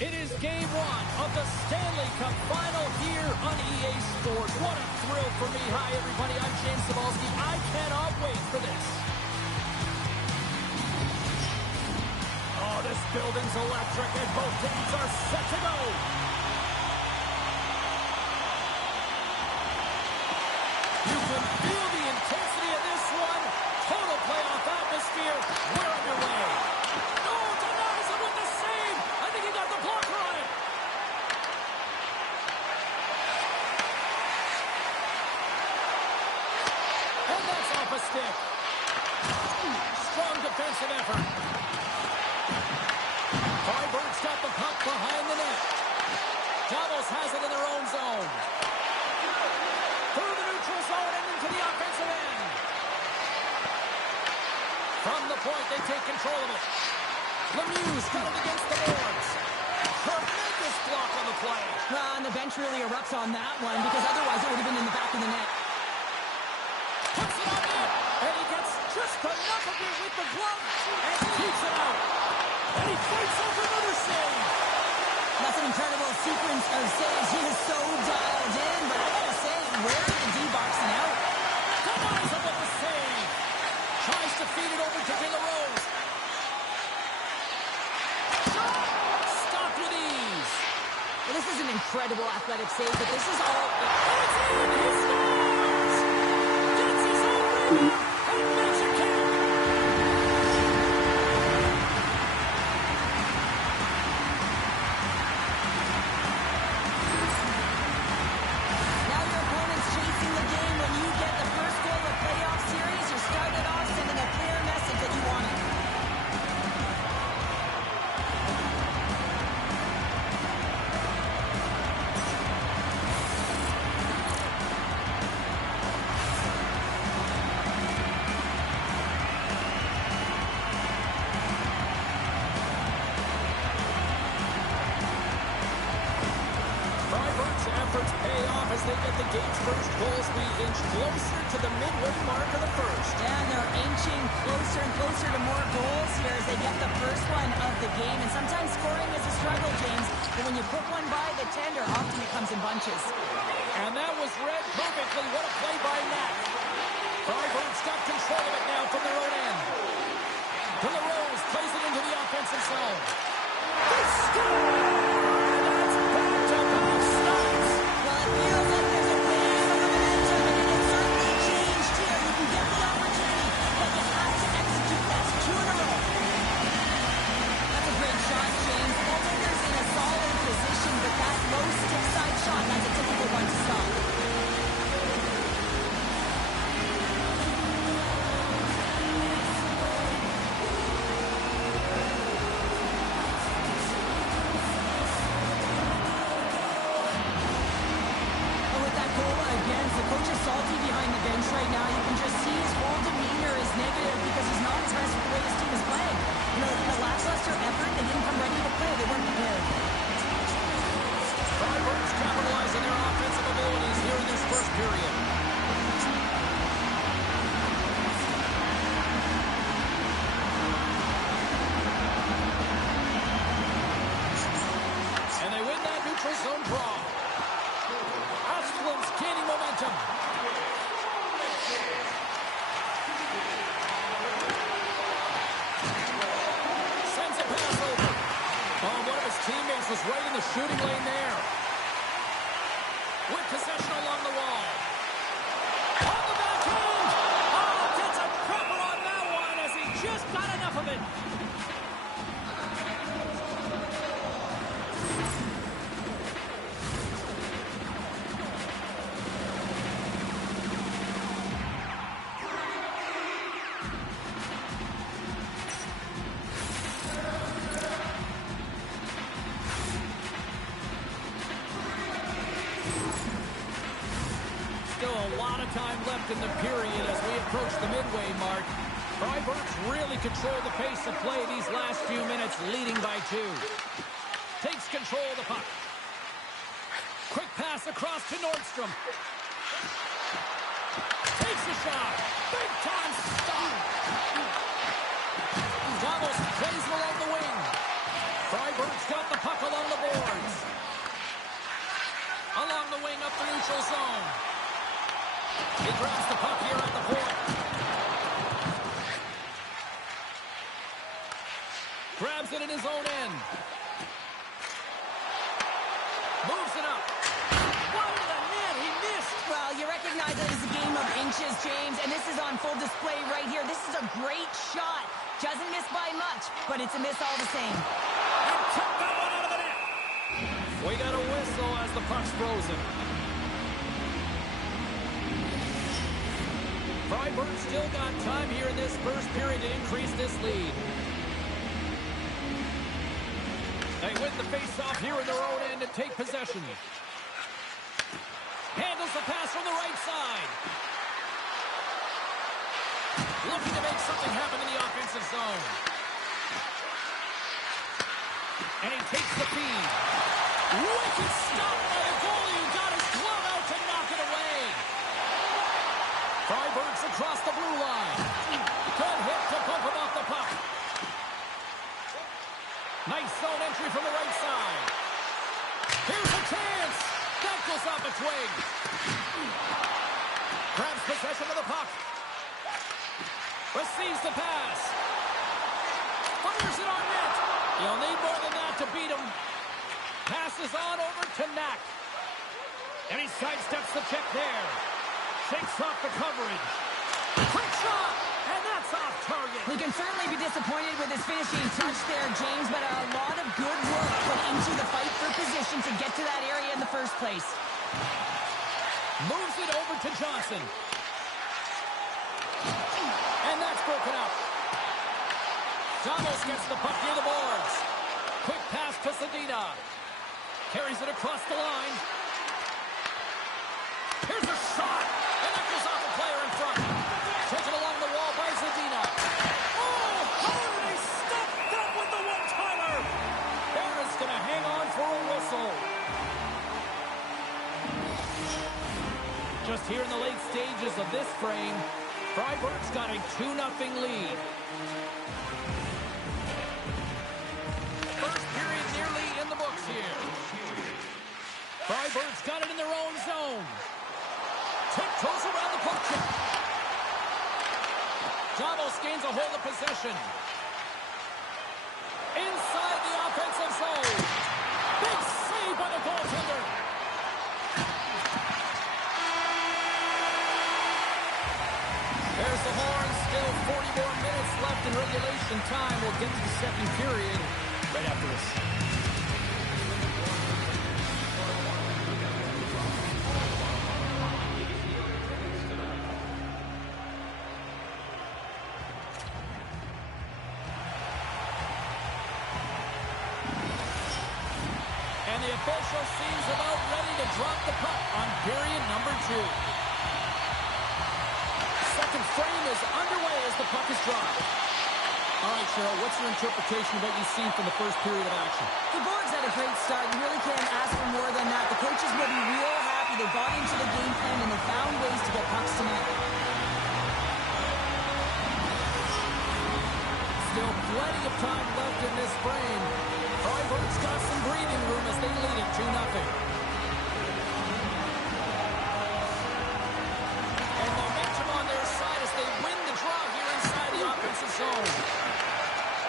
It is Game 1 of the Stanley Cup Final here on EA Sports. What a thrill for me. Hi, everybody. I'm James Cybulski. I cannot wait for this. Oh, this building's electric, and both teams are set to go. You can feel the intensity of this one. Total playoff atmosphere. We're underway. Oh, denies him with the save. I think he got the blocker on it. And that's off a stick. Strong defensive effort. Fribourg's got the puck behind the net. Davos has it in their own zone. Through the neutral zone and into the offensive end. From the point, they take control of it. Lemieux's got it against the boards. Tremendous block on the play. And the bench really erupts on that one because otherwise it would have been in the back of the net. Puts it on in, and he gets just enough of it with the glove and keeps it out. And he fights off another save. That's an incredible sequence of saves. He is so dialed in, but I gotta say, where are the D-boxing out? Denies him with the save. Tries to feed it over to De La Rose. Stopped with ease. Well, this is an incredible athletic save, but this is all... It's in! He scores! Gets his own rebound and makes it count. Now your opponent's chasing the game. When you get the first goal of playoff series, you're started off sending a clear message that you want it. Fribourg's efforts pay off as they get the game's first goals. We inch closer to the midway mark of the first. And they're inching closer and closer to more goals here as they get the first one of the game. And sometimes scoring is a struggle, James. But when you put one by the tender, often it comes in bunches. And that was read perfectly. What a play by Nat. Fribourg's got control of it now from their own end. De La Rose plays it into the offensive zone. They score! That's back-to-back stops. Well, it feels like there's a wave of momentum, and it can certainly change here. You can get the opportunity, but you have to execute. That's 2 in a row. That's a great shot, James. Goaltender's in a solid position, but that low stick side shot, that's a typical one to stop. But with that goal against, the coach is salty behind the bench right now. You can just see his whole demeanor is negative because he's not impressed with the way his team is playing. You know, the lackluster effort, they didn't come ready to play. They weren't prepared. Fribourg's capitalizing their offensive abilities here in this first period. And they win that neutral zone draw. Asplund's gaining momentum. Sends a pass over. Oh, one of his teammates was right in the shooting lane there. With possession along the wall. On the backhand. Oh, gets a cropper on that one as he just got enough of it. Still a lot of time left in the period as we approach the midway mark. Fribourg's really controlled the pace of play these last few minutes, leading by 2. Takes control of the puck. Quick pass across to Nordstrom. Takes a shot. Big time stop. Davos plays along the wing. Fribourg's got the puck along the up the neutral zone. He grabs the puck here at the point. Grabs it in his own end. Moves it up. Wide of the net. He missed. Well, you recognize that it's a game of inches, James, and this is on full display right here. This is a great shot. Doesn't miss by much, but it's a miss all the same. And took that one out of the net. We got a whistle as the puck's frozen. Fribourg still got time here in this first period to increase this lead. They win the face-off here in their own end and take possession. Handles the pass from the right side. Looking to make something happen in the offensive zone. And he takes the feed. Wicked stop by the goalie who got his glove out to knock it away. Fribourg's across the blue line. Good hit to bump him off the puck. Nice zone entry from the right side. Here's a chance. That goes off a twig. Grabs possession of the puck. Receives the pass. Fires it on net. You'll need more than that to beat him. Passes on over to Knack. And he sidesteps the check there. Shakes off the coverage. Quick shot. And that's off target. We can certainly be disappointed with his finishing touch there, James, but a lot of good work put into the fight for position to get to that area in the first place. Moves it over to Johnson. And that's broken up. Davos gets the puck near the boards. Quick pass to Sedina. Carries it across the line. Here's a shot. And that goes off the player in front. Taken along the wall by Sedina. Oh, how did they stop that with the one-timer? Barrett's going to hang on for a whistle. Just here in the late stages of this frame, Fribourg's got a 2-0 lead. First period nearly in the books here. Fribourg's got it in their own zone. Tiptoes around the puck check. Davos gains a hold of possession. Inside the offensive zone. Big save by the goaltender. There's the horn. Still 40 more minutes left in regulation time. We'll get to the second period right after this. And the official seems about ready to drop the puck on period number 2. Second frame is underway as the puck is dropped. All right, Cheryl, what's your interpretation of what you've seen from the first period of action? The Borgs had a great start. You really can't ask for more than that. The coaches will be real happy. They bought into the game plan and they found ways to get pucks to net. Still plenty of time left in this frame. Fribourg's got some breathing room as they lead it 2-0. And momentum on their side as they win the draw here inside the offensive zone.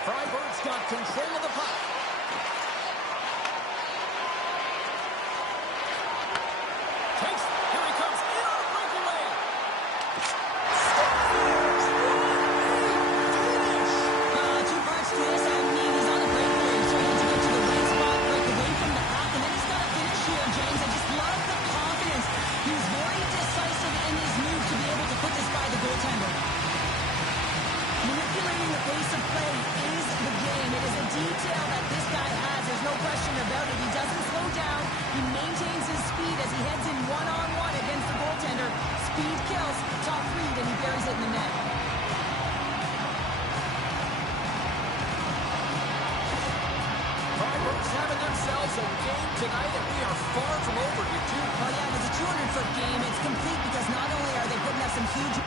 Fribourg's got control of the puck. Here he comes, in on a breakaway. Two parts to this. I mean, he's on a breakaway. He's trying to get to the right spot, break away from the pack, and then he's got to finish here, James. I just love the confidence. He was very decisive in his move to be able to put this by the goaltender. Manipulating the pace of play is the game. It is a detail that this guy has. There's no question about it. He doesn't slow down. He maintains his speed as he heads in one-on-one against the goaltender. Speed kills. Top read, and he buries it in the net. Fribourg's having themselves a game tonight, and we are far from over here, too. Oh, yeah, it was a 200-foot game. It's complete because not only are they putting up some huge...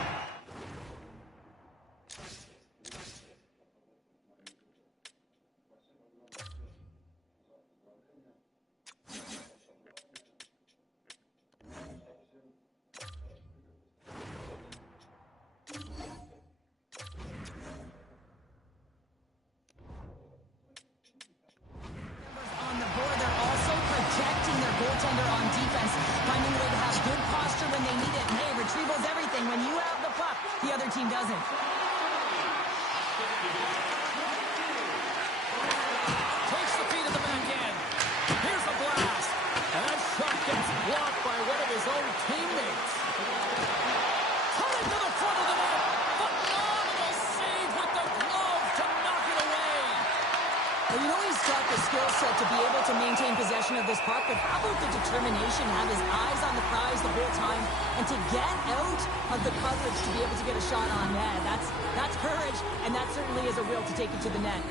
everything. When you have the puck, the other team doesn't. Takes the feed of the back end. Here's a blast. And that shot gets blocked by one of his own teammates. Coming to the front of the net. Phenomenal save with the glove to knock it away. Well, you know he's got the skill set to be able to maintain possession of this puck, but how about the determination, have his eyes on the prize the whole time, and to get out of the coverage to be able to get a shot on net. That's courage, and that certainly is a will to take it to the net.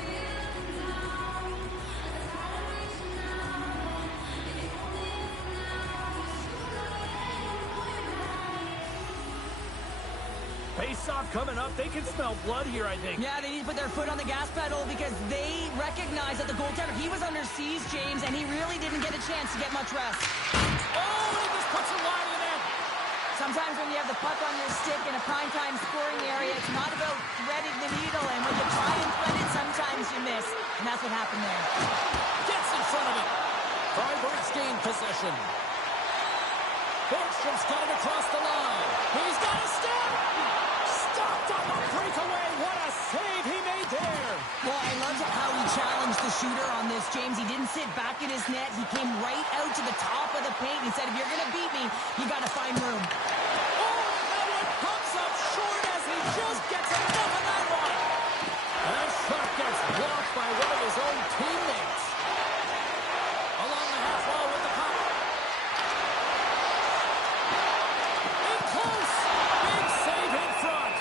Face-off coming up. They can smell blood here, I think. Yeah, they need to put their foot on the gas pedal because they recognize that the goaltender, he was under siege, James, and he really didn't get a chance to get much rest. Oh, he just puts it wide of the net. Sometimes when you have the puck on your stick in a primetime scoring area, it's not about threading the needle, and when you try and thread it, sometimes you miss, and that's what happened there. Gets in front of it. Fribourg's gained possession. Borgstrom's got it across the line. He's got a step. Stopped on the breakaway. What a save he made there. Well, I loved how he challenged the shooter on this, James. He didn't sit back in his net. He came right out to the top of the paint. He said, if you're going to beat me, you got to find room. Oh, that one comes up short as he just gets enough of that one. That shot gets blocked by one of his own teammates. Along the half wall with the puck. In close. Big save in front.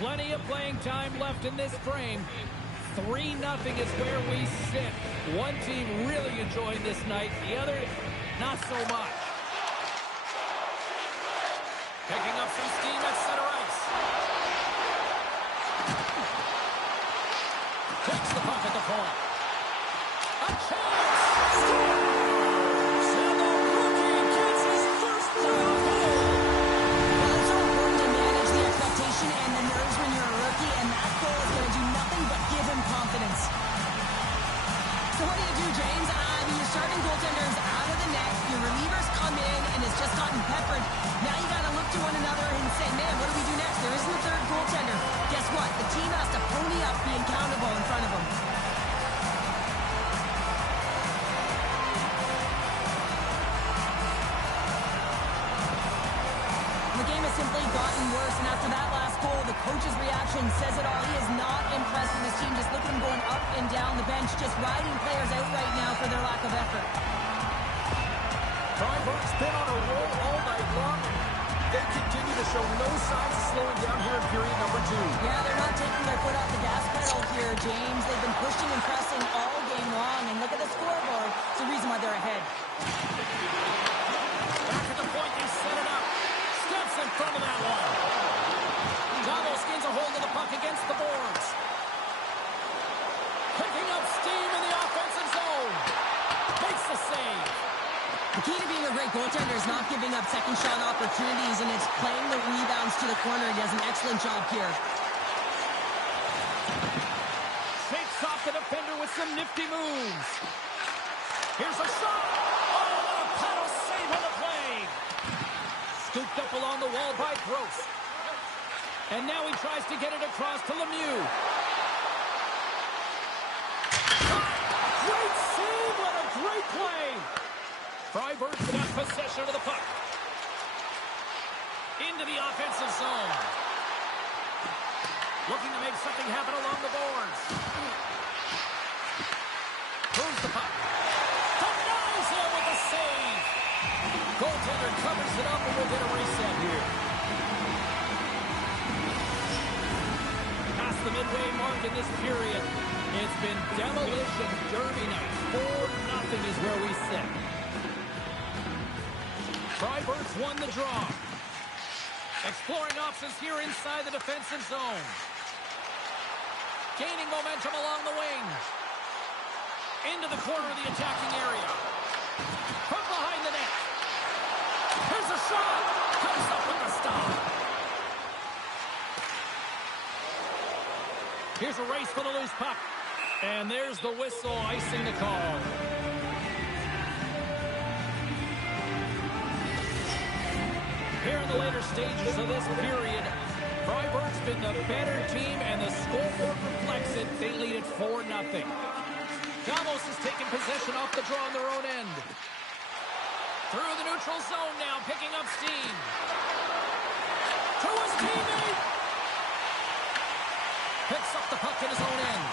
Plenty of playing time left in this frame. 3-0 is where we sit. One team really enjoying this night, the other not so much. Picking up some steam at center ice. Takes the puck at the point. A chance! And the rookie gets his first playoff goal. Well, it's so important to manage the expectation and the nerves when you're a rookie, and that goal is going to do nothing but give him confidence. So what do, James? Your starting goaltender's out of the net, your relievers come in, and it's just gotten peppered. Now you got to look to one another and say, man, what do we do next? There isn't a third goaltender. Guess what? The team has to pony up, be accountable in front of them. The game has simply gotten worse, and after that last goal, the coach's reaction says it all. He is not impressed with his team. Just look at him going up and down the bench, just riding players out right now for their lack of effort. Fribourg's been on a roll all night long. They continue to show no signs of slowing down here in period number 2. Yeah, they're not taking their foot off the gas pedal here, James. They've been pushing and pressing all game long, and look at the scoreboard. It's the reason why they're ahead. Back at the point, they set it up. Steps in front of that one. Davos gains a hold of the puck against the boards. Picking up steam in the offensive zone. Makes the save. The key to being a great goaltender is not giving up second shot opportunities, and it's playing the rebounds to the corner. He does an excellent job here. Shakes off the defender with some nifty moves. Here's a shot. Oh, what a paddle save on the play. Scooped up along the wall by Gross. And now he tries to get it across to Lemieux. Great save. What a great play. Fribourg got possession of the puck. Into the offensive zone. Looking to make something happen along the boards. Moves the puck. Denies him with a save. Goaltender covers it up, and we'll get a reset here. Past the midway mark in this period. It's been demolition derby night. 4-0 is where we sit. Fribourg's won the draw. Exploring options here inside the defensive zone. Gaining momentum along the wing. Into the corner of the attacking area. From behind the net. Here's a shot. Comes up with the stop. Here's a race for the loose puck. And there's the whistle icing the call. Here in the later stages of this period, Fribourg's been the better team, and the scoreboard reflects it. They lead it 4-0. Davos has taken possession off the draw on their own end. Through the neutral zone now, picking up steam. To his teammate. Picks up the puck in his own end.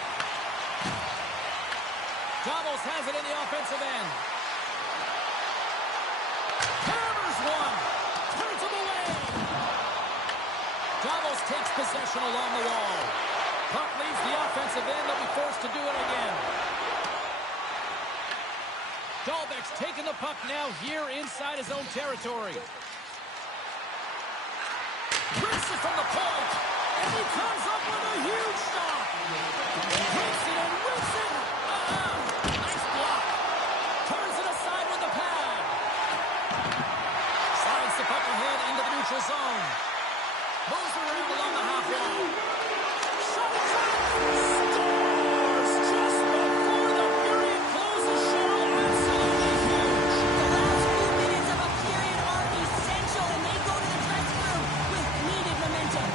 Davos has it in the offensive end. Hammers one. Turns him away. Davos takes possession along the wall. Puck leaves the offensive end. They'll be forced to do it again. Dahlbeck's taking the puck now here inside his own territory. Rips it from the point. And he comes up with a huge shot. Hits it and rips it. Nice block. Turns it aside with the pad. Slides the puck ahead into the neutral zone. Moves around along the half wall. Shot it. Scores just before the period closes. Cheryl, absolutely huge. The last few minutes of a period are essential, and they go to the dressing room with needed momentum.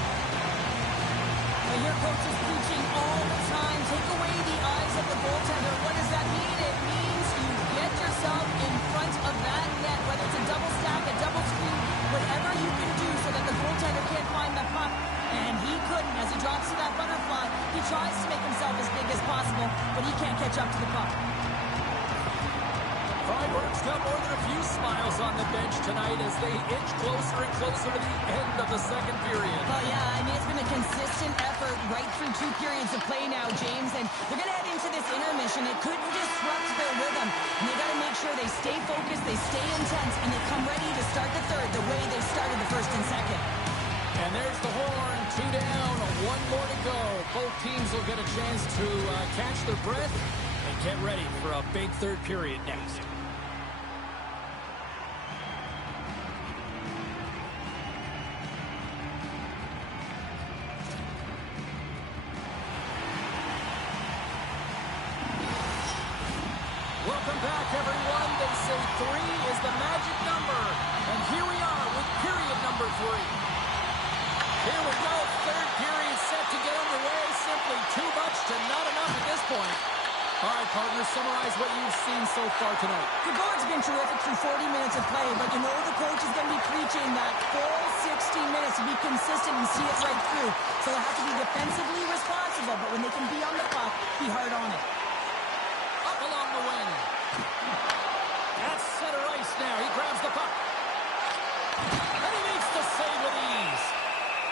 Now your coach is preaching all the time. Take away the eyes of the goaltender. What does that mean? It means you get yourself in front of that net, whether it's a double stack, a double screen, whatever you can do so that the goaltender can't find the puck. And he couldn't. As he drops to that butterfly, he tries to make himself as big as possible, but he can't catch up to the puck. Fribourg's got more than a few smiles on the bench tonight as they inch closer and closer to the end of the second period. Well, yeah, I mean, it's been a consistent effort right through 2 periods of play now, James, and they're going to head into this intermission. It could disrupt their rhythm, and they got to make sure they stay focused, they stay intense, and they come ready to start the third the way they started the first and second. And there's the horn. 2 down, 1 more to go. Both teams will get a chance to catch their breath and get ready for a big third period next. Welcome back, everyone. They say 3 is the magic number. And here we are with period number 3. Here we go, third period set to get underway. Simply too much to not enough at this point. All right, partners, summarize what you've seen so far tonight. Fribourg's been terrific through 40 minutes of play, but you know the coach is going to be preaching that full 60 minutes to be consistent and see it right through. So they'll have to be defensively responsible, but when they can be on the puck, be hard on it. Up along the wing. That's center ice now. He grabs the puck. And he makes the save with ease.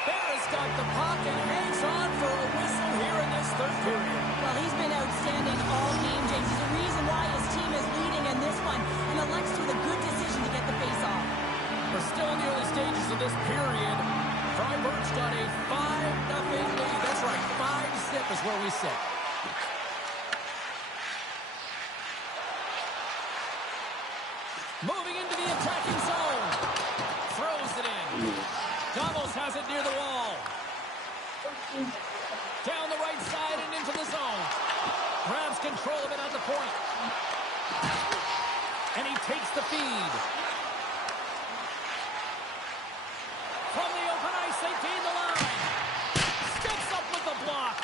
Barra's got the puck and hangs on for a whistle here in this third period. Well, he's been outstanding all game, James. There's a reason why his team is leading in this one, and elects with a good decision to get the face-off. We're still in the early stages of this period. Fribourg's got a 5-0 lead. That's right, 5-zip is where we sit. Moving into the attacking zone. Throws it in. Davos has it near the wall. Down the right side and into the zone. Grabs control of it at the point. And he takes the feed. From the open ice, they gain the line. Steps up with the block.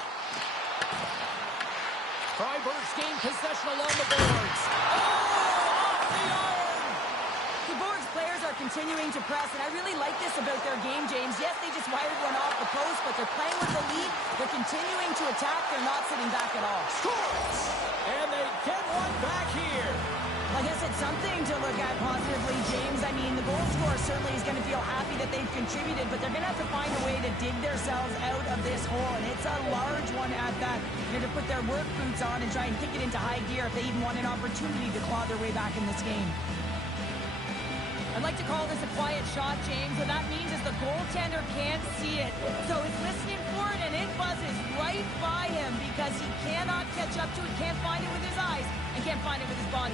Fribourg's gained possession along the boards. Oh, off the iron. Fribourg's players are continuing to press, and I really like this about their game, James. Yes, they just wired one off the post, but they're playing with the lead. They're continuing to attack. They're not sitting back at all. Scores! And they get one back here. I guess it's something to look at positively, James. I mean, the goal scorer certainly is going to feel happy that they've contributed, but they're going to have to find a way to dig themselves out of this hole, and it's a large one at that. They're going to put their work boots on and try and kick it into high gear if they even want an opportunity to claw their way back in this game. I'd like to call this a quiet shot, James. What that means is the goaltender can't see it. So he's listening for it, and it buzzes right by him because he cannot catch up to it, can't find it with his eyes, and can't find it with his body.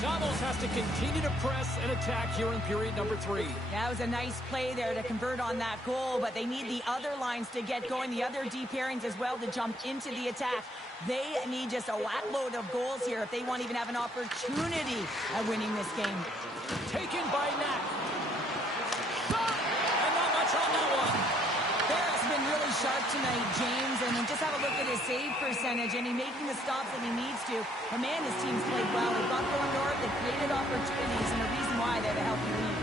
Davos has to continue to press and attack here in period number 3. That was a nice play there to convert on that goal, but they need the other lines to get going, the other D pairings as well to jump into the attack. They need just a whack load of goals here if they want to even have an opportunity at winning this game. Taken by Knack. Shot! And not much on that one. Barrett's been really sharp tonight, James, and just have a look at his save percentage, and he's making the stops that he needs to. But man, his team's played well. They've got going north, they've created opportunities, and the reason why they have a healthy lead.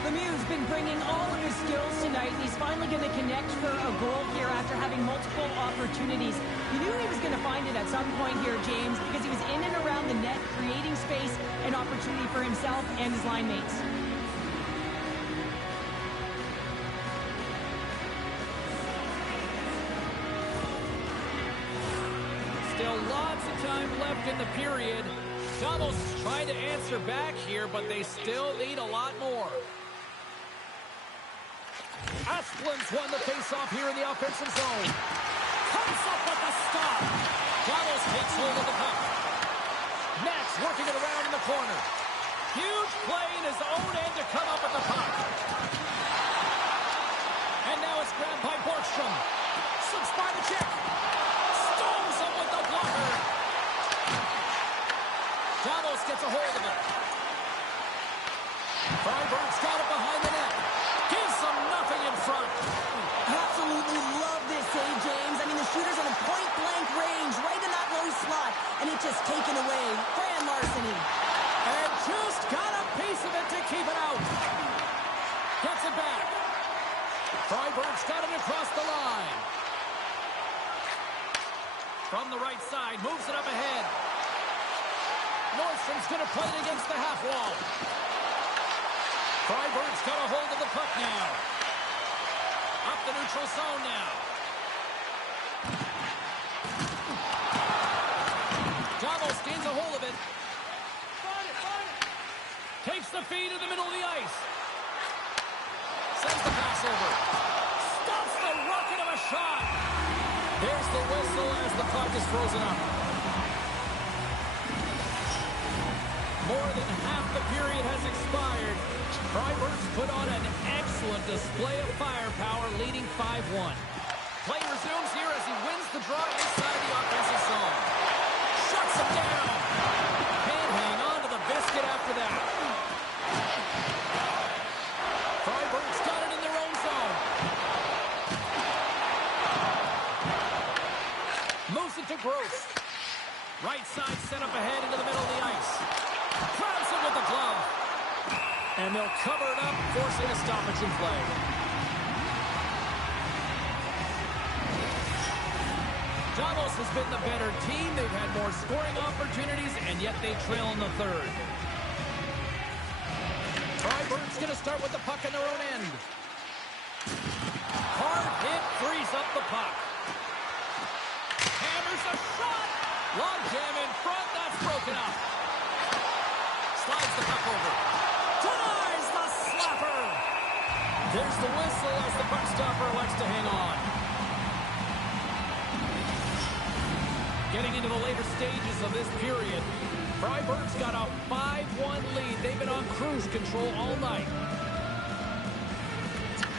Lemieux's been bringing all of his skills tonight, and he's finally going to connect for a goal here after having multiple opportunities. You knew he was going to find it at some point here, James, because he was in and around the net, creating space and opportunity for himself and his line mates. Still lots of time left in the period. Davos trying to answer back here, but they still need a lot more. Asplund's won the face-off here in the offensive zone. Comes up with the stop. Davos takes hold of the puck. Max working it around in the corner. Huge play in his own end to come up with the puck. And now it's grabbed by Borgstrom. Slips by the check. Stones him with the blocker. Davos gets a hold of it. Fribourg's got it behind the net. Gives them nothing in front. Absolutely love this save, James. I mean, the shooter's in a point-blank range, right in that low slot, and it's just taken away. Fran Larceny. And just got a piece of it to keep it out. Gets it back. Fribourg's got it across the line. From the right side, moves it up ahead. Nordstrom's going to play it against the half wall. Fribourg's got a hold of the puck now. Up the neutral zone now. Davos gains a hold of it. Takes the feed in the middle of the ice. Sends the pass over. Stops the rocket of a shot. There's the whistle as the puck is frozen up. More than half the period has expired. Fribourg's put on an excellent display of firepower, leading 5-1. Play resumes here as he wins the draw inside the offensive zone. Shuts him down. Can't hang on to the biscuit after that. Fribourg's got it in their own zone. Moves it to Gross. Right side set up ahead into the middle of the ice. Grabs him with the glove. And they'll cover it up, forcing a stoppage in play. Davos has been the better team. They've had more scoring opportunities, and yet they trail in the third. Fribourg's going to start with the puck in their own end. Hard hit frees up the puck. Hammers a shot. Log jam in front. That's broken up. Slides the puck over. Denies the slapper. There's the whistle as the puck stopper elects to hang on. Getting into the later stages of this period, Fribourg's got a 5-1 lead. They've been on cruise control all night.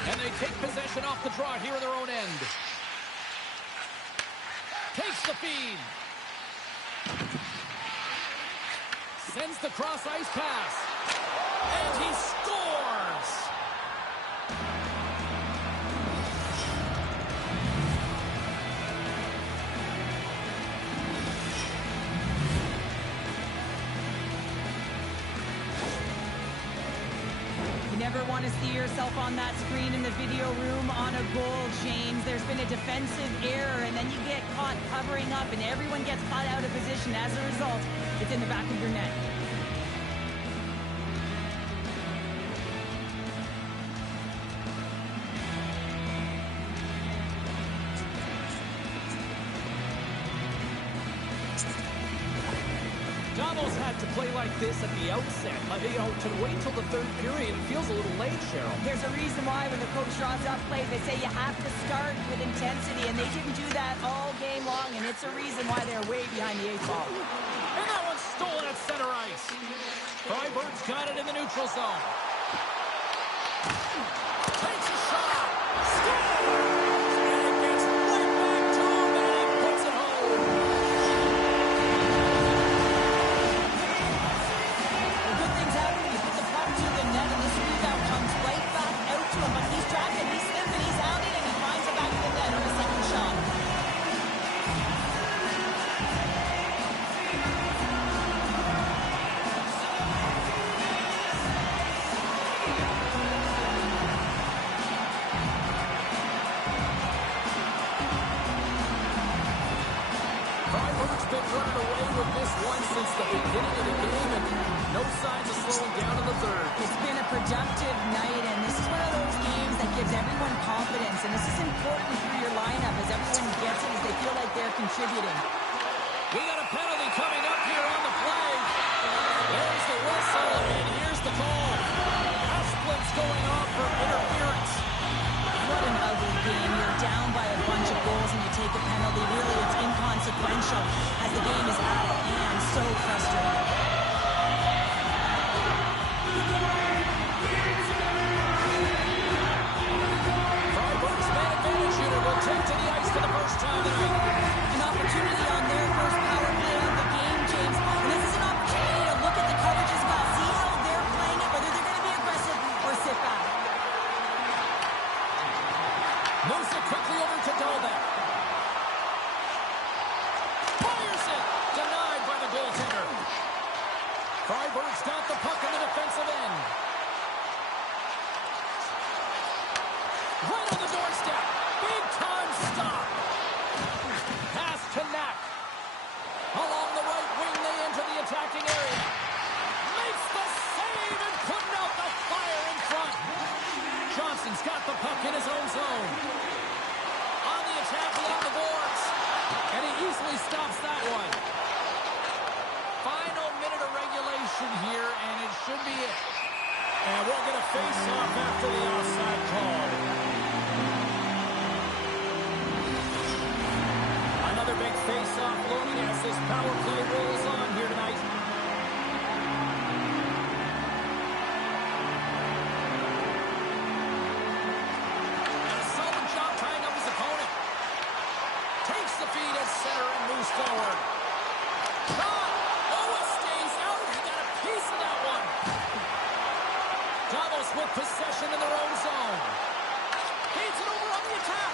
And they take possession off the draw here in their own end. Takes the feed. Sends the cross-ice pass. And he scores! You never want to see yourself on that screen in the video room on a goal, James. There's been a defensive error, and then you get caught covering up, and everyone gets caught out of position. As a result, it's in the back of your net. Davos had to play like this at the outset. To wait till the third period, it feels a little late, Cheryl. There's a reason why when the coach draws up plays, they say you have to start with intensity, and they didn't do that all game long, and it's a reason why they're way behind the 8 ball. And that one's stolen at center ice. Freiburg's got it in the neutral zone. Takes a shot. Scores! And it gets right back to him, and he puts it home. Well, good things happen when you put the puck to the net, and this rebound comes right back out to him, but he's tracking, he's slipping, he's out it, and he finds it back to the net on a second shot. Freiburg's been running away with this one since the beginning of the game, and no signs of slowing down in the third. It's been a productive night, and this is one of those games that gives everyone confidence, and this is important for your lineup as everyone gets it, as they feel like they're contributing. We got a penalty coming up here on the play. There's the whistle, and here's the call. Asplin's going off for interference. What an ugly game. You're down by a bunch of goals and you take a penalty. Really, it's inconsequential as the game is out of hand. So frustrating. Freiburg's man advantage unit will take to the ice for the first time tonight. An opportunity on their first power play of the game, James. And this is an opportunity to look at the coverage as well. See how they're playing it, whether they're going to be aggressive or sit back. Moves it quickly over to Dolbeck. Fires it! Denied by the goaltender. Freiburg's got the puck in the defensive end. Right on the doorstep. Big time stop. Pass to Knapp. Along the right wing, they enter the attacking area. Makes the save and putting out the fire in front. Johnson's got the puck in his own zone. On the attack along the boards. And he easily stops that one. Final minute of regulation here, and it should be it. And we'll get a face-off after the offside call. Another big face-off look as this power play rolls on here tonight. Center and moves forward. Shot! Oh, it stays out. He got a piece of that one. Davos with possession in their own zone. Feeds it over on the attack.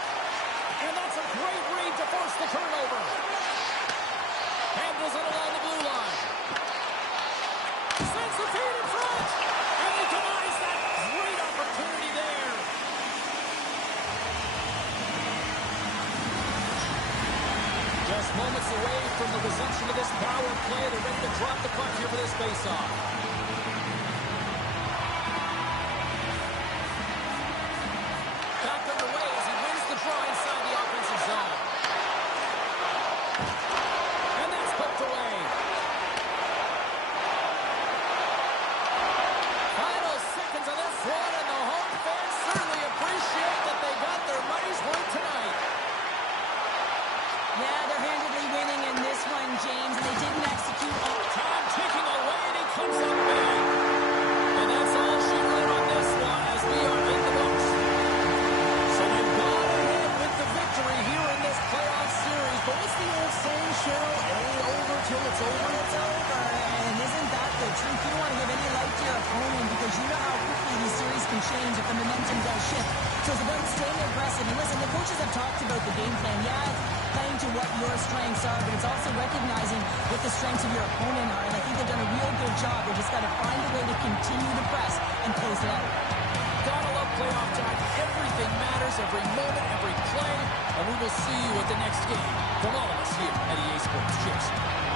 And that's a great read to force the turnover. Handles it along the blue line. Sends the feed in front. And he denies that great opportunity there. Just moments away from the resumption of this power play. They're ready to drop the puck here for this faceoff. Back underway as he wins the draw inside the offensive zone. And that's poked away. Final seconds of this one, and the home fans certainly appreciate that they got their money's worth tonight. Yeah, they're handedly winning in this one, James, and they didn't execute all. Time ticking away, and he comes up big. And that's all she wrote on this one as we are in the books. So they've gone ahead with the victory here in this playoff series. But what's the old saying, Cheryl? It ain't over till it's over. It's over, and isn't that the truth? You don't want to give any life to your opponent because you know how quickly these series can change if the momentum does shift. So it's about staying aggressive. And listen, the coaches have talked about the game plan. Yeah, it's playing to what your strengths are, but it's also recognizing what the strengths of your opponent are. And I think they've done a real good job. They just got to find a way to continue to press and close it out. Gotta love playoff time. Everything matters, every moment, every play. And we will see you at the next game from all of us here at EA Sports. Cheers.